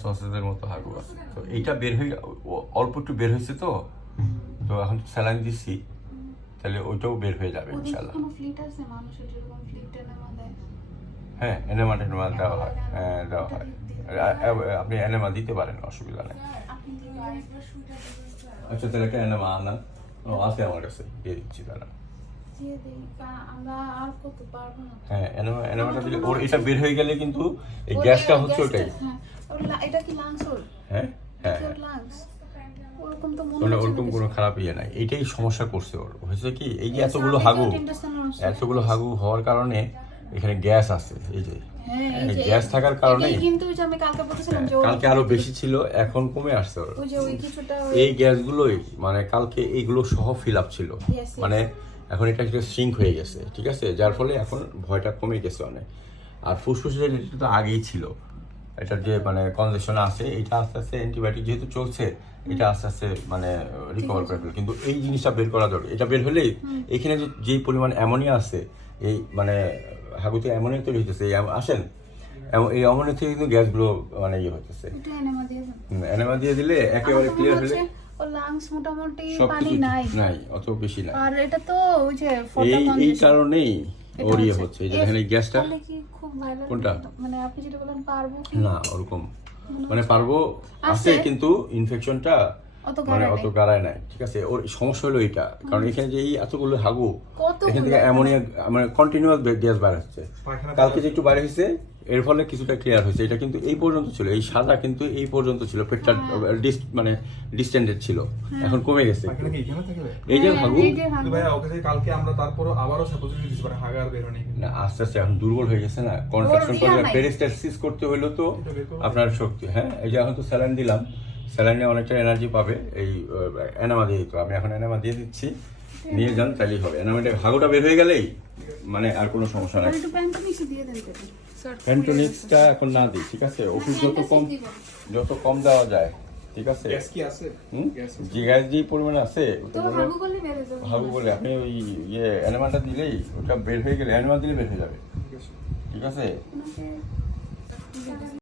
সসেজের মতো হাগু আছে। তো এইটা বের হয়ে অল্প একটু বের হয়েছে, তো এখন তো স্যালাইন দিচ্ছি, তাহলে ওইটাও বের হয়ে যাবে ইনশাল্লাহ। হ্যাঁ, এনেমা টেনেমা দেওয়া হয়, হ্যাঁ দেওয়া হয়। আপনি এনেমা দিতে পারেন, অসুবিধা নেই। আচ্ছা, তাহলে একটা এনেমা আনান, আছে আমার কাছে, দিয়ে দিচ্ছি তারা। হ্যাঁ, এনেমাটা দিলে ওর এটা বের হয়ে গেলে কিন্তু এই গ্যাসটা হচ্ছে ওটাই। হ্যাঁ হ্যাঁ, ওরকম কোনো খারাপ ইয়ে নাই, এইটাই সমস্যা করছে ওর। হয়েছে কি, এই যে এতগুলো হাগু হওয়ার কারণে এখানে গ্যাস আছে, এই যে গ্যাস থাকার কারণে কালকে আরো বেশি ছিল, এখন কমে আসছে ওর। এই গ্যাসগুলোই মানে কালকে এইগুলো সহ ফিল আপ ছিল, মানে এখন এটা একটা সিঙ্ক হয়ে গেছে, ঠিক আছে, যার ফলে এখন ভয়টা কমে গেছে অনেক। আর ফুসফুসের এটা তো আগেই ছিল, এটার যে মানে কনজেশন আছে, এটা আস্তে আস্তে অ্যান্টিবায়োটিক যেহেতু চলছে, এটা আস্তে আস্তে মানে রিকভার করে ফেলে। কিন্তু এই জিনিসটা বের করা দরকার, এটা বের হলেই এখানে যেই পরিমাণ অ্যামোনিয়া আছে, এই মানে হাগুতে অ্যামোনিয়া তৈরি হইতেছে, আসেন এই অ্যামোনিয়া থেকে কিন্তু গ্যাসগুলো মানে ইয়ে হইতেছে। এনেমা দিয়ে দিলে একেবারে ক্লিয়ার হলে নাই, অত বেশি নাই। আর এটা তো ওই যে এই কারণেই ওর ইয়ে হচ্ছে, এই যে দেখেন এই গ্যাসটা কোনটা, মানে আপনি যেটা বলেন পারবো না ওরকম মানে পারবো আছে, কিন্তু ইনফেকশনটা মানে অত গাড়ায় নাই, ঠিক আছে। ওর সমস্যা হলো এইটা, কারণ এখানে যে এই এতগুলো হাগু, এখান থেকে অ্যামোনিয়া মানে কন্টিনিউয়াস গ্যাস বাইরে হচ্ছে। কালকে যে একটু বাইরে হয়েছে, এর ফলে কিছুটা ক্লিয়ার হয়েছে। এটা কিন্তু এই পর্যন্ত ছিল, এই সাদা কিন্তু এই পর্যন্ত ছিল, পেটটা মানে ডিস্টেন্ডেড ছিল, এখন কমে গেছে। এই যে হাগু কালকে আমরা তারপর আবারও সাপোজিশন দিতে পারি, হাগার বের হয়নি না, আস্তে আস্তে এখন দুর্বল হয়ে গেছে না, কন্ট্রাকশন করে পেরিস্টালসিস করতে হইলো তো আপনার শক্তি। হ্যাঁ, এই যে এখন তো স্যালাইন দিলাম, স্যালাইনে অনেকটা এনার্জি পাবে। এই এনামা দিয়ে দিত, আমি এখন এনামা দিয়ে দিচ্ছি, নিয়ে যান তাহলেই হবে। এনামাটা হাগুটা বের হয়ে গেলেই মানে আর কোনো সমস্যা নাই। প্যান্টোনিক্সটা এখন না দিই, ঠিক আছে, ওষুধ যত কম দেওয়া যায়, ঠিক আছে। গ্যাস কি আছে? যে গ্যাস যে পরিমাণে আছে, হাগু বলে আপনি ওই ইয়ে এনামাটা দিলেই ওটা বের হয়ে গেলে, এনামা দিলে বের হয়ে যাবে, ঠিক আছে।